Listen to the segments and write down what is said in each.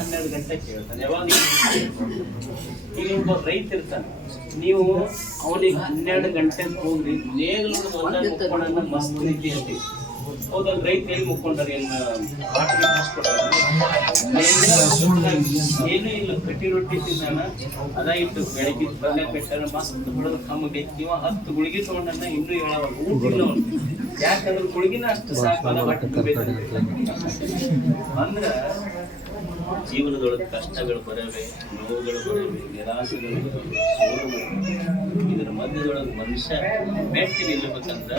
ಹನ್ನೆರಡು ಗಂಟೆ ಕೇಳ್ತಾನೆ. ಯಾವಾಗ ರೈತ ಇರ್ತಾನೆ. ನೀವು ಅವನಿಗೆ ಹನ್ನೆರಡು ಗಂಟೆಗೆ ಹೋಗ್ರಿ ಮಸ್ತ್ ರೈತ ಮುಕ್ಕೊಂಡಾರ ಏನ್ ಏನೂ ಇಲ್ಲ, ಕಟ್ಟಿ ರೊಟ್ಟಿ ತಿಂದಾನ, ಅದ ಇಟ್ಟು ಬೆಳಗ್ಗೆ ಪಲ್ಯ ಕಟ್ಟಾರ ಮಸ್ತ್ ಬಿಡೋದು ಕಮ್ಮಗೆ ಇವ ಹತ್ತು ಗುಳಿಗೆ ತಗೊಂಡನ್ನ ಇನ್ನೂ ಹೇಳವ ಊಟ ಯಾಕಂದ್ರೆ ಗುಳಿಗಿನ ಅಷ್ಟು ಹೊಟ್ಟೆ ಅಂದ್ರೆ ಅಂದ್ರ ಜೀವನದೊಳಗೆ ಕಷ್ಟಗಳು ಬರವೆ, ನೋವುಗಳು ಬರವೆ, ನಿರಾಸೆಗಳು ಬರವೆ ಇದರ ಮಧ್ಯದೊಳಗೆ ಮನುಷ್ಯ ಮೆಟ್ಟಿ ನಿಲ್ಲಬೇಕಂದ್ರೆ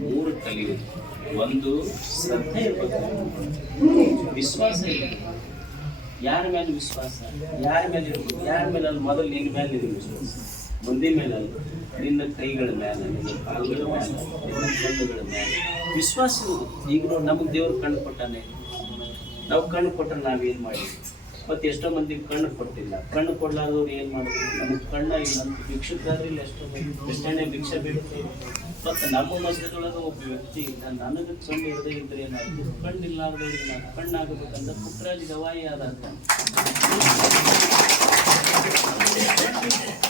ಮೂರು ಕಲಿಯುವುದು ಒಂದು ಶ್ರದ್ಧೆ ಇರಬೇಕು. ವಿಶ್ವಾಸ ಇರಬೇಕು ಯಾರ ಮೇಲೆ ವಿಶ್ವಾಸ? ಯಾರ ಮೇಲೆ ಇರಬೇಕು? ಯಾರ ಮೇಲೆ ಅಲ್ಲಿ? ಮೊದಲು ನಿನ್ನ ಮೇಲೆ ಇರಬೇಕು ವಿಶ್ವಾಸ. ಮುಂದೆ ಮೇಲೆ ಅಲ್ಲ. ನಿನ್ನ ಕೈಗಳ ಮೇಲೆ, ನಿನ್ನ ಕಾಲುಗಳ ಮೇಲೆ, ನಿನ್ನ ಕಣ್ಣುಗಳ ಮೇಲೆ ವಿಶ್ವಾಸ ಈಗ ನಮಗೆ ದೇವರು ಕಂಡುಕೊಟ್ಟಾನೆ ಕೊಟ್ಟಾನೆ. ನಾವು ಕಣ್ಣು ಕೊಟ್ಟರೆ ನಾವೇನು ಮಾಡಿ ಮತ್ತೆ ಎಷ್ಟೋ ಮಂದಿ ಕಣ್ಣು ಕೊಟ್ಟಿಲ್ಲ. ಕಣ್ಣು ಕೊಡ್ಲಾರ್ದವ್ರು ಏನು ಮಾಡಿದ್ರು ನಮಗೆ ಕಣ್ಣ ಇಲ್ಲ. ಅಂತ ಭಿಕ್ಷುಕಾದ್ರೆ ಇಲ್ಲ ಎಷ್ಟೋ ಮಂದಿ. ಎಷ್ಟೇ ಭಿಕ್ಷೆ ಬೀಳುತ್ತೆ ಮತ್ತೆ ನಮ್ಮ ಮಧ್ಯದೊಳಗೆ ಒಬ್ಬ ವ್ಯಕ್ತಿ ಇಲ್ಲ. ನನಗೆ ಕಣ್ಣು ಇರದೇ ಇದ್ರೆ ಕಣ್ಣು ಕಣ್ಣಿಲ್ಲಾರ್ದವ್ರಿಗೆ ನಾನು ಕಣ್ಣಾಗಬೇಕಂತ ಪುತ್ರಾಜ್ ಗವಾಯಿ ಆದ ಅಂತ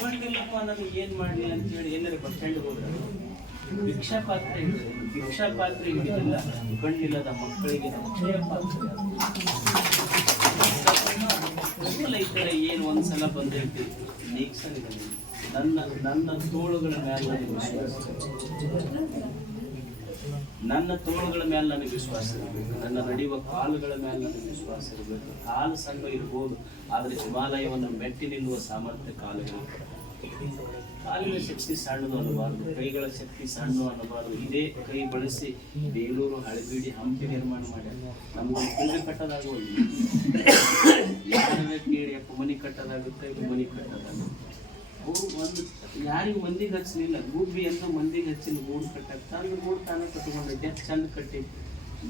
ಕಣ್ಣಿಲ್ಲಪ್ಪ, ನನಗೆ ಏನು ಮಾಡಲಿ ಅಂತೇಳಿ ಏನಾರ ಬಸ್ ಸ್ಟ್ಯಾಂಡ್ಗೆ ಹೋದ್ರೆ? ಭಿಕ್ಷಾ ಪಾತ್ರೆ ಭಿಕ್ಷಾ ಪಾತ್ರೆ ಹಿಡಿದಿಲ್ಲ ಕಣ್ಣಿಲ್ಲದ ಮಕ್ಕಳಿಗೆ ಅಕ್ಷಯ ಪಾತ್ರೆ. ಈ ಕಡೆ ಏನು ಒಂದ್ಸಲ ಬಂದೈತಿ ನೀಗ್ಸನಿದೆ ನನ್ನ ನನ್ನ ತೋಳುಗಳ ಮೇಲೆ ನನಗೆ ವಿಶ್ವಾಸ ನನ್ನ ತೋಳುಗಳ ಮೇಲೆ ನನಗೆ ವಿಶ್ವಾಸ ಇರಬೇಕು. ನನ್ನ ನಡೆಯುವ ಕಾಲುಗಳ ಮೇಲೆ ನನಗೆ ವಿಶ್ವಾಸ ಇರಬೇಕು. ಕಾಲು ಸಣ್ಣ ಇರ್ಬೋದು, ಆದರೆ ಹಿಮಾಲಯವನ್ನು ಮೆಟ್ಟಿ ನಿಲ್ಲುವ ಸಾಮರ್ಥ್ಯ ಕಾಲುಗಳು ಕಾಲಿನ ಶಕ್ತಿ ಸಣ್ಣದು ಅನ್ನಬಾರದು, ಕೈಗಳ ಶಕ್ತಿ ಸಣ್ಣ ಅನ್ನಬಾರದು. ಇದೇ ಕೈ ಬಳಸಿ ಬೇಲೂರು ಹಳೆಬೀಡಿ ಹಂಪಿ ನಿರ್ಮಾಣ ಮಾಡ್ಯಾರ. ನಮ್ಗೆ ಕುಂಡಿ ಕಟ್ಟೋದಾಗುವಲ್ಲ ಮನೆ ಕಟ್ಟೋದಾಗುತ್ತೆ ಮನಿ ಕಟ್ಟೋದಾಗುತ್ತೆ. ಅವು ಒಂದು ಯಾರಿಗೂ ಮಂದಿಗೆ ಹಚ್ಚಲಿಲ್ಲ. ಗೂಬಿ ಅಂತ ಮಂದಿಗೆ ಹಚ್ಚಿನ ಗೂಡು ಕಟ್ಟಕ್ಕೆ ತಂದು ಗೂಡು ತಾನು ಕಟ್ಕೊಂಡೈತೆ ಚಂದ ಕಟ್ಟಿ,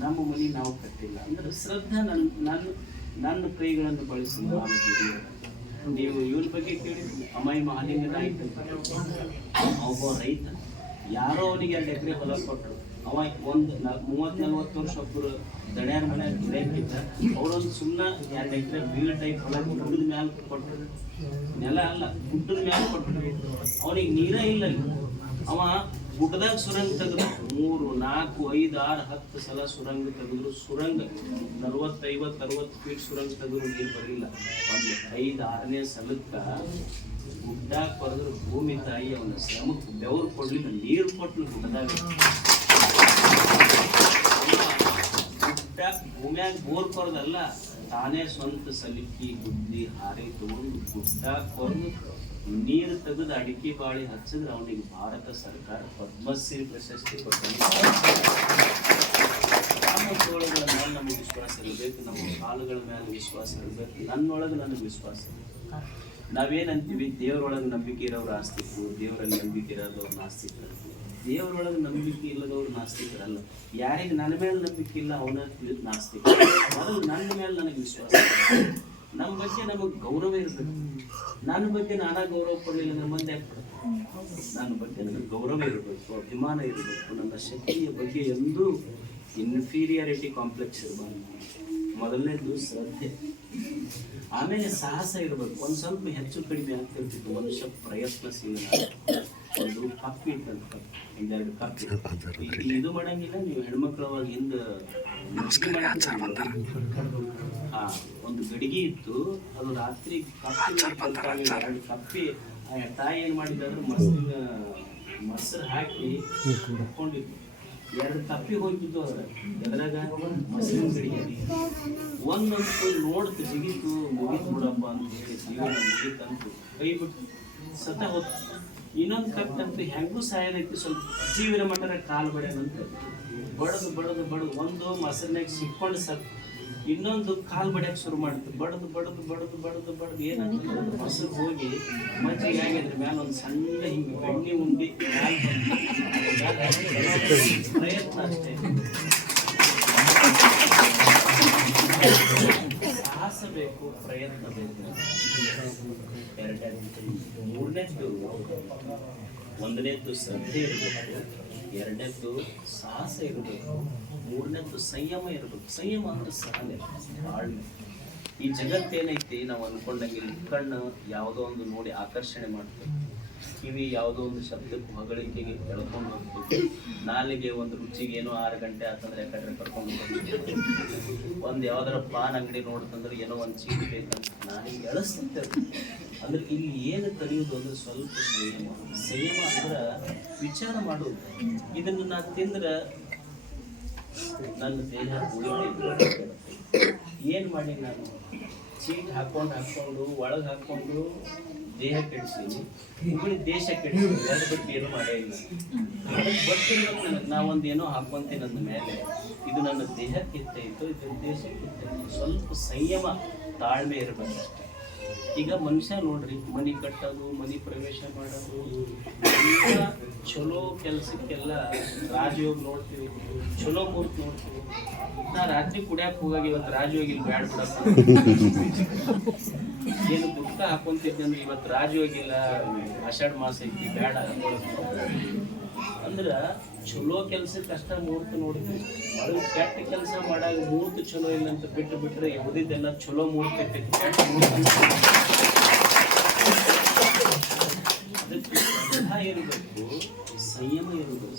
ನಮ್ಮ ಮನಿ ನಾವು ಕಟ್ಟಿಲ್ಲ. ಅಂದ್ರೆ ಶ್ರದ್ಧಾ ನನ್ನ ನನ್ನ ನನ್ನ ಕೈಗಳನ್ನು ಬಳಸಿ ನಾನು. ನೀವು ಇವ್ರ ಬಗ್ಗೆ ಕೇಳಿ ಅಮ್ಮಾಯಿ ಮಹಾಲಿಂಗ ಆಯ್ತು ಒಬ್ಬ ರೈತ, ಯಾರೋ ಅವನಿಗೆ ಎರಡು ಎಕರೆ ಹೊಲ ಕೊಟ್ಟರು. ಅವ ಒಂದು ಮೂವತ್ ನಲ್ವತ್ತು ವರ್ಷ ಒಬ್ಬರು ದಡ್ಯಾರ ಮನೆ ದುಡಿಯಕ್ಕಿದ್ದ ಅವರೊಂದು ಸುಮ್ಮನೆ ಎರಡು ಎಕರೆ ಬೀಳ್ ಟೈಪ್ ಹೊಲ ಗುಡ್ಡದ ಮ್ಯಾಲ ಕೊಟ್ಟರು ನೆಲ ಅಲ್ಲ, ಗುಡ್ಡದ ಮ್ಯಾಲ ಕೊಟ್ಟರು ಅವನಿಗೆ ನೀರೇ ಇಲ್ಲ. ಅವ ಗುಡ್ಡದಾಗ ಸುರಂಗ ತೆಗೆದ್ರು. ಮೂರು, ನಾಲ್ಕು, ಐದು, ಆರು, ಹತ್ತು ಸಲ ಸುರಂಗ ತೆಗೆದ್ರು. ಸುರಂಗ ನಲ್ವತ್ತು ಐವತ್ತು ಅರವತ್ತು ಫೀಟ್ ಸುರಂಗ ತೆಗೆದ್ರು ನೀರು ಬರಲಿಲ್ಲ ಒಂದು ಐದು, ಆರನೇ ಸಲಕ್ಕ ಗುಡ್ಡಾಗ ಕೊರೆದ್ರು ಭೂಮಿ ತಾಯಿ ಅವನ ಶ್ರಮಕ್ಕೆ ಬೆವರು ಕೊಡ್ಲಿಲ್ಲ. ನೀರು ಕೊಟ್ಟು ಗುಡ್ಡದಾಗ. ಗುಡ್ಡ ಭೂಮಿಯಾಗ ಬೋರ್ ಕೊರದಲ್ಲ ತಾನೇ ಸ್ವಂತ ಸಲಿಕಿ ಗುದ್ದಿ ಹಾರಿ ತಗೊಂಡು ಗುಡ್ಡ ಕೊಂದು ನೀರು ತೆಗೆದು ಅಡಿಕೆ ಬಾಳಿ ಹಚ್ಚಿದ್ರೆ ಅವನಿಗೆ ಭಾರತ ಸರ್ಕಾರ ಪದ್ಮಶ್ರೀ ಪ್ರಶಸ್ತಿ ಕೊಟ್ಟಿದೆ ಮೇಲೆ ನಮಗೆ ವಿಶ್ವಾಸ ಇರಬೇಕು, ನಮ್ಮ ಕಾಲುಗಳ ಮೇಲೆ ವಿಶ್ವಾಸ ಇರಬೇಕು, ನನ್ನೊಳಗೆ ನನಗೆ ವಿಶ್ವಾಸ ಇರಬೇಕು. ನಾವೇನಂತೀವಿ? ದೇವರೊಳಗೆ ನಂಬಿಕೆ ಇರೋರು ಆಸ್ತಿಕರು ದೇವರಲ್ಲಿ ನಂಬಿಕೆ ಇರೋದವ್ರು ನಾಸ್ತಿಕರು ದೇವರೊಳಗೆ ನಂಬಿಕೆ ಇಲ್ಲದವ್ರು ನಾಸ್ತಿಕರಲ್ಲ. ಯಾರಿಗೆ ನನ್ನ ಮೇಲೆ ನಂಬಿಕೆ ಇಲ್ಲ, ಅವನ ನಾಸ್ತಿಕ. ಮೊದಲು ನನ್ನ ಮೇಲೆ ನನಗೆ ವಿಶ್ವಾಸ ನಮ್ಮ ಬಗ್ಗೆ ನಮಗೆ ಗೌರವ ಇರಬೇಕು. ನನ್ನ ಬಗ್ಗೆ ನಾನಾ ಗೌರವ ಕೊಡಲಿಲ್ಲ ನಮ್ಮ ಮುಂದೆ ನನ್ನ ಬಗ್ಗೆ ನನಗೆ ಗೌರವ ಇರಬೇಕು, ಅಭಿಮಾನ ಇರಬೇಕು. ನನ್ನ ಶಕ್ತಿಯ ಬಗ್ಗೆ ಎಂದೂ ಇನ್ಫೀರಿಯಾರಿಟಿ ಕಾಂಪ್ಲೆಕ್ಸ್ ಇರಬಾರ್ದು. ಮೊದಲನೇದು ಶ್ರದ್ಧೆ. ಆಮೇಲೆ ಸಾಹಸ ಇರಬೇಕು. ಒಂದು ಸ್ವಲ್ಪ ಹೆಚ್ಚು ಕಡಿಮೆ ಆಗ್ತಿರ್ತಿತ್ತು. ಮನುಷ್ಯ ಪ್ರಯತ್ನಶೀಲ ಒಂದು ಕಪ್ಪಿ ಇತ್ತಂತ ಒಂದೆರಡು ಕಪ್ಪಿ ಇದು ಮಾಡಂಗಿಲ್ಲ ನೀವು ಹೆಣ್ಮಕ್ಳು ಅವಾಗ ಹಿಂದ ಹಾ ಒಂದು ಗಡಿಗೆ ಇತ್ತು ಅದು ರಾತ್ರಿ ಕಪ್ಪಿ ಎರಡು ಕಪ್ಪಿ ಆ ತಾಯಿ ಏನ್ ಮಾಡಿದ್ರೆ ಮೊಸರಿನ ಮೊಸರು ಹಾಕಿ ಇಟ್ಕೊಂಡಿದ್ದು ಎರಡು ಕಪ್ಪಿ ಹೋಗಿತ್ತು ಅದ್ರ ಎದ್ರಾಗ ಮೊಸರಿನ ಗಡಿಗೆ ಒಂದಂತೂ ನೋಡ್ತು ಜಿಗಿತು ಮುಗಿತು ಬಿಡಪ್ಪ ಅಂತ ಹೇಳಿ ಜೀವನ ಮುಗಿತಂತು ಕೈ ಬಿಟ್ಟು ಸತ ಹೋತ್ ಇನ್ನೊಂದು ಕಪ್ಪಂತೂ ಹೆಂಗೂ ಸಾಯೋದಕ್ಕೆ ಸ್ವಲ್ಪ ಜೀವನ ಮಟ್ಟನ ಕಾಲು ಬಡ್ಯಾನಂತ ಬಡದು ಬಡದು ಬಡದು, ಒಂದು ಮೊಸರಿನಾಗ ಸಿಕ್ಕೊಂಡು ಸರ್ ಇನ್ನೊಂದು ಕಾಲು ಬಡಿಯಕ್ಕೆ ಶುರು ಮಾಡಿತು. ಬಡದು ಬಡದು ಬಡದು ಬಡದು ಬಡದು ಏನಂತ ಮೊಸರು ಹೋಗಿ ಮಜ್ಜಿಗೆ ಆಗಿದ್ರೆ ಮೇಲೆ ಒಂದು ಸಣ್ಣ ಹಿಂಗೆ ಬೆಣ್ಣೆ ಉಂಡಿ ಮ್ಯಾಲ್ ಬಂತು. ಪ್ರಯತ್ನ ಅಷ್ಟೇ ಸಾಹಸ ಬೇಕು ಪ್ರಯತ್ನ ಬೇಕು ಮೂರನೇದ್ದು ಒಂದನೇದ್ದು ಶ್ರದ್ಧೆ ಇರಬೇಕು, ಎರಡನೇದ್ದು ಸಾಹಸ ಇರಬೇಕು, ಮೂರನೇದ್ದು ಸಂಯಮ ಇರಬೇಕು. ಸಂಯಮ ಅಂದ್ರೆ ಸಹನೆ ತಾಳ್ಮೆ. ಈ ಜಗತ್ತೇನೈತಿ ನಾವು ಅನ್ಕೊಂಡಂಗೆ ಕಣ್ಣು ಯಾವುದೋ ಒಂದು ನೋಡಿ ಆಕರ್ಷಣೆ ಮಾಡ್ತೇವೆ ಕಿವಿ ಯಾವುದೋ ಒಂದು ಶಬ್ದಕ್ಕೆ ಹೊಗಳಿಕೆಗೆ ಎಳ್ಕೊಂಡು ಹೋಗ್ತದೆ. ನಾಲಿಗೆ ಒಂದು ರುಚಿಗೆ ಏನೋ ಆರು ಗಂಟೆ ಆತಂದ್ರೆ ಯಾಕಂದ್ರೆ ಕರ್ಕೊಂಡು ಹೋಗ್ತದೆ. ಒಂದು ಯಾವ್ದಾರ ಪಾನ್ ಅಂಗಡಿ ನೋಡ್ತಂದ್ರೆ ಏನೋ ಒಂದು ಚೀಟಿ ಬೇಕಂತ ನಾಲಿಗೆ ಎಳಸ್ತಿದ್ದೆ ಅದು. ಅಂದ್ರೆ ಇಲ್ಲಿ ಏನು ಕಲಿಯೋದು ಅಂದ್ರೆ ಸ್ವಲ್ಪ ಸಂಯಮ. ಸಂಯಮ ಅಂದ್ರೆ ವಿಚಾರ ಮಾಡೋದು ಇದನ್ನು ನಾ ತಿಂದ್ರೆ ನನ್ನ ದೇಹ ಏನು ಮಾಡಿ ನಾನು? ಚೀಟ್ ಹಾಕೊಂಡು ಹಾಕೊಂಡು ಒಳಗೆ ಹಾಕೊಂಡು ದೇಹ ಕೆಡಿಸಿನಿ ಇಬ್ಬಳಿ ದೇಶ ಕೆಡಿಸಿ ಏನು ಮಾಡೇ ಇಲ್ಲ. ಬರ್ತೀನಿ ನನಗೆ ನಾವೊಂದು ಏನೋ ಹಾಕೊಂತೀನಿ ಅಂದ ಮೇಲೆ ಇದು ನನ್ನ ದೇಹಕ್ಕೆ ಇತ್ತು, ಇದು ದೇಶಕ್ಕೆ ಇತ್ತು. ಸ್ವಲ್ಪ ಸಂಯಮ ತಾಳ್ಮೆ ಇರಬೇಕು ಅಷ್ಟೇ. ಈಗ ಮನುಷ್ಯ ನೋಡ್ರಿ, ಮನಿ ಕಟ್ಟೋದು, ಮನಿ ಪ್ರವೇಶ ಮಾಡೋದು ಈಗ ಚಲೋ ಕೆಲಸಕ್ಕೆಲ್ಲ ರಾಜಯೋಗ ನೋಡ್ತೀವಿ, ಚಲೋ ಮೂರ್ತಿ ನೋಡ್ತೀವಿ. ನಾ ರಾತ್ರಿ ಕುಡಿಯಕ್ಕೆ ಹೋಗಾಗ ಇವತ್ತು ರಾಜಯೋಗ ಬ್ಯಾಡ್ ಬಿಡಪ್ಪ ಏನು ದುಃಖ ಹಾಕೊಂತಿದ್ದೆ ಅಂದ್ರೆ ಇವತ್ತು ರಾಜಯೋಗ ಇಲ್ಲ, ಆಷಾಢ ಮಾಸ ಐತಿ, ಬ್ಯಾಡ ಅಂದ್ರೆ ಚಲೋ ಕೆಲ್ಸಕ್ಕೆ ಅಷ್ಟ ಮುಹೂರ್ತ ನೋಡಿದ್ರಿ ಅದು ಕೆಟ್ಟ ಕೆಲಸ ಮಾಡಾಗ ಮುಹೂರ್ತ ಚಲೋ ಇಲ್ಲ ಅಂತ ಬಿಟ್ಟು ಬಿಟ್ರೆ ಯಾವುದಿದ್ದೆಲ್ಲ ಚಲೋ ಮುಹೂರ್ತ ಇರ್ತೈತಿ, ಕೆಟ್ಟ ಮುಹೂರ್ತ ಅದಕ್ಕೆ ಇರಬೇಕು ಸಂಯಮ ಇರಬೇಕು